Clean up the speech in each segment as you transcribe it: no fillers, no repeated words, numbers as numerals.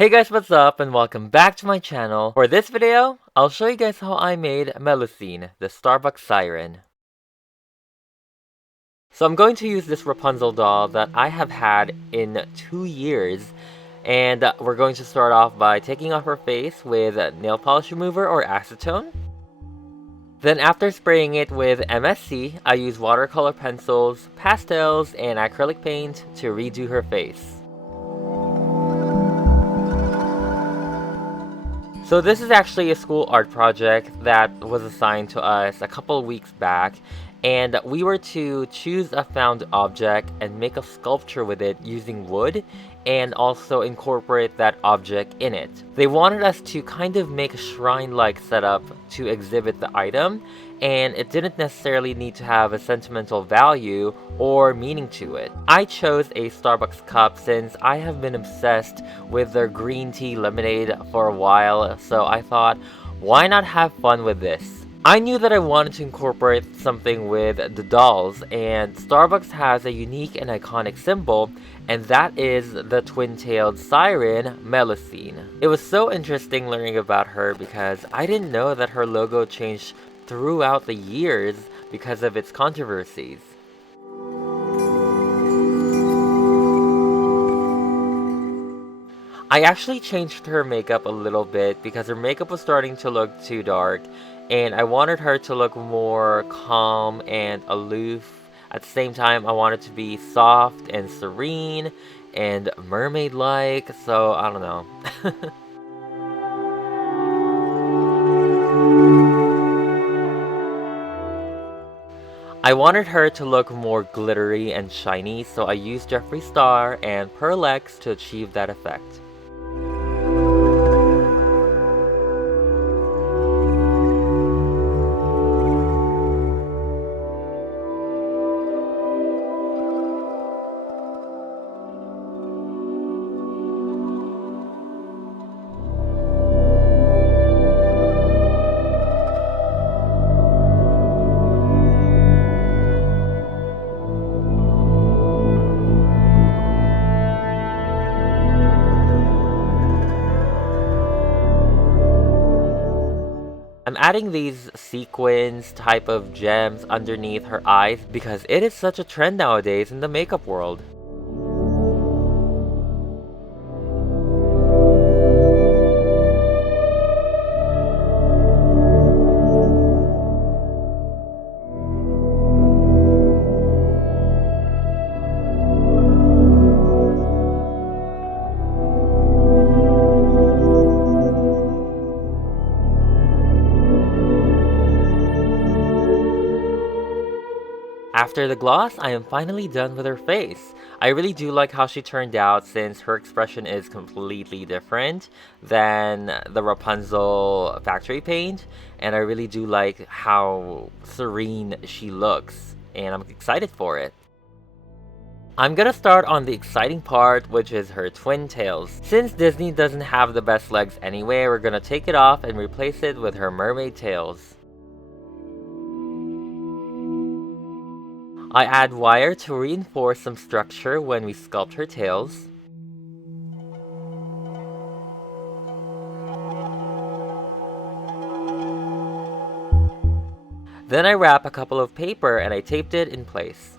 Hey guys, what's up and welcome back to my channel. For this video, I'll show you guys how I made Melusine, the Starbucks siren. So I'm going to use this Rapunzel doll that I have had in 2 years, and we're going to start off by taking off her face with nail polish remover or acetone. Then after spraying it with MSC, I use watercolor pencils, pastels, and acrylic paint to redo her face. So this is actually a school art project that was assigned to us a couple weeks back, and we were to choose a found object and make a sculpture with it using wood and also incorporate that object in it. They wanted us to kind of make a shrine-like setup to exhibit the item, and it didn't necessarily need to have a sentimental value or meaning to it. I chose a Starbucks cup since I have been obsessed with their green tea lemonade for a while, so I thought, why not have fun with this? I knew that I wanted to incorporate something with the dolls, and Starbucks has a unique and iconic symbol, and that is the twin-tailed siren, Melusine. It was so interesting learning about her because I didn't know that her logo changed throughout the years because of its controversies. I actually changed her makeup a little bit because her makeup was starting to look too dark, and I wanted her to look more calm and aloof. At the same time, I wanted to be soft and serene and mermaid-like, so I don't know. I wanted her to look more glittery and shiny, so I used Jeffree Star and Pearl X to achieve that effect. I'm adding these sequins type of gems underneath her eyes because it is such a trend nowadays in the makeup world. After the gloss, I am finally done with her face. I really do like how she turned out since her expression is completely different than the Rapunzel factory paint, and I really do like how serene she looks, and I'm excited for it. I'm gonna start on the exciting part, which is her twin tails. Since Disney doesn't have the best legs anyway, we're gonna take it off and replace it with her mermaid tails. I add wire to reinforce some structure when we sculpt her tails. Then I wrap a couple of paper and I taped it in place.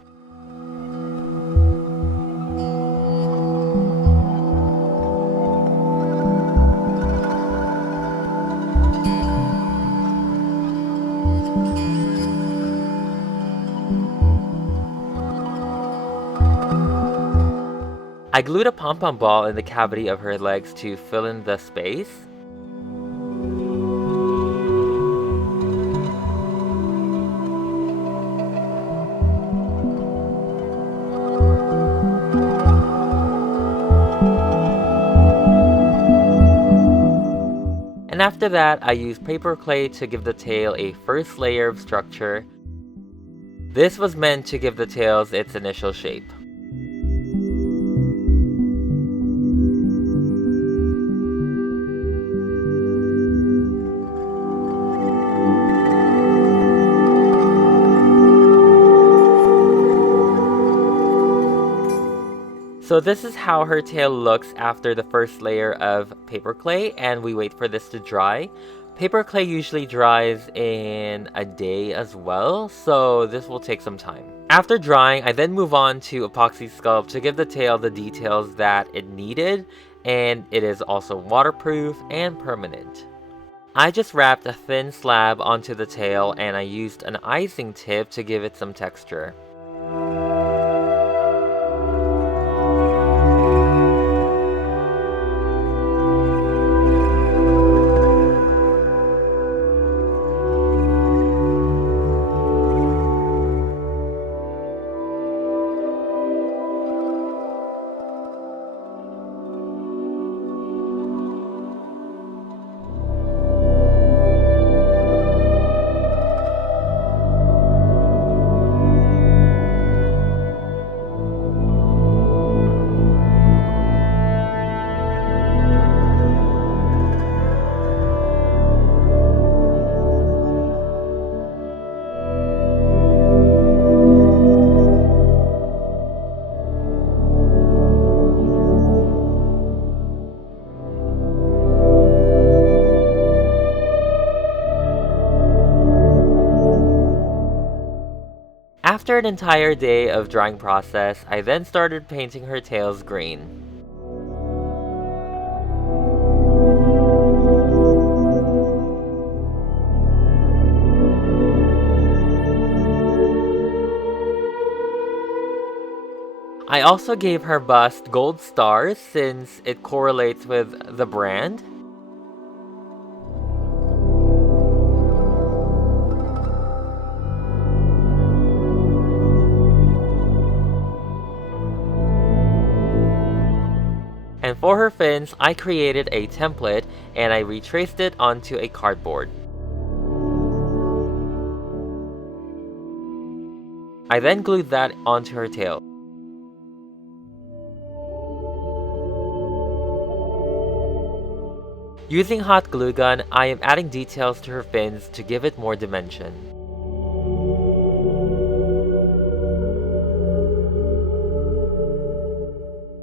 I glued a pom-pom ball in the cavity of her legs to fill in the space. And after that, I used paper clay to give the tail a first layer of structure. This was meant to give the tails its initial shape. So this is how her tail looks after the first layer of paper clay, and we wait for this to dry. Paper clay usually dries in a day as well, so this will take some time. After drying, I then move on to epoxy sculpt to give the tail the details that it needed, and it is also waterproof and permanent. I just wrapped a thin slab onto the tail and I used an icing tip to give it some texture. After an entire day of drying process, I then started painting her tails green. I also gave her bust gold stars since it correlates with the brand. And for her fins, I created a template and I retraced it onto a cardboard. I then glued that onto her tail. Using hot glue gun, I am adding details to her fins to give it more dimension.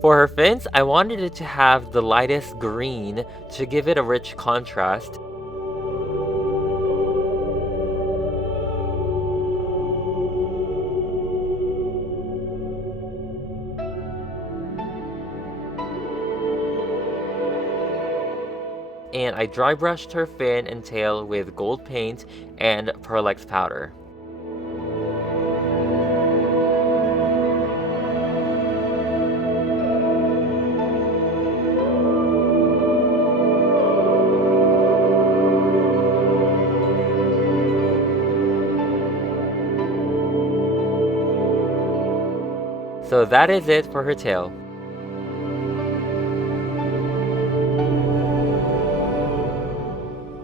For her fins, I wanted it to have the lightest green to give it a rich contrast. And I dry brushed her fin and tail with gold paint and Pearl X powder. So that is it for her tail.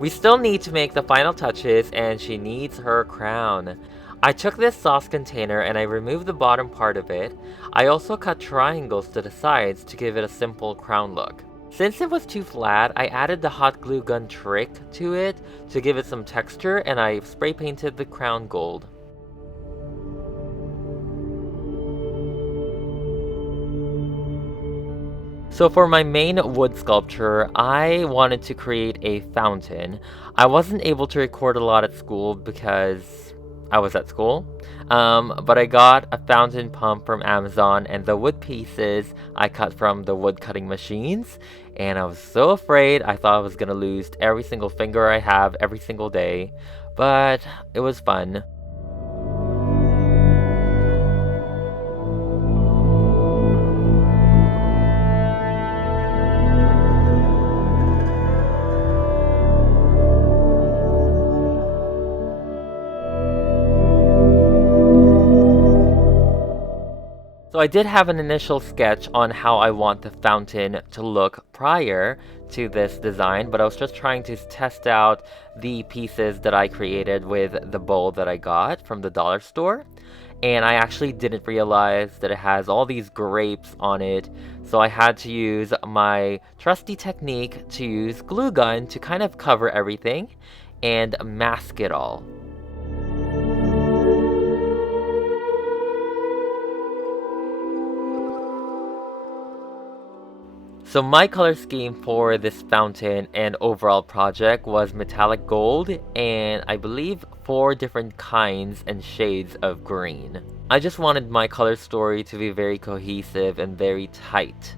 We still need to make the final touches and she needs her crown. I took this sauce container and I removed the bottom part of it. I also cut triangles to the sides to give it a simple crown look. Since it was too flat, I added the hot glue gun trick to it to give it some texture and I spray painted the crown gold. So for my main wood sculpture, I wanted to create a fountain. I wasn't able to record a lot at school because I was at school, but I got a fountain pump from Amazon and the wood pieces I cut from the wood cutting machines, and I was so afraid I thought I was gonna lose every single finger I have every single day, but it was fun. So I did have an initial sketch on how I want the fountain to look prior to this design, but I was just trying to test out the pieces that I created with the bowl that I got from the dollar store. And I actually didn't realize that it has all these grapes on it, so I had to use my trusty technique to use glue gun to kind of cover everything and mask it all. So my color scheme for this fountain and overall project was metallic gold and I believe 4 different kinds and shades of green. I just wanted my color story to be very cohesive and very tight.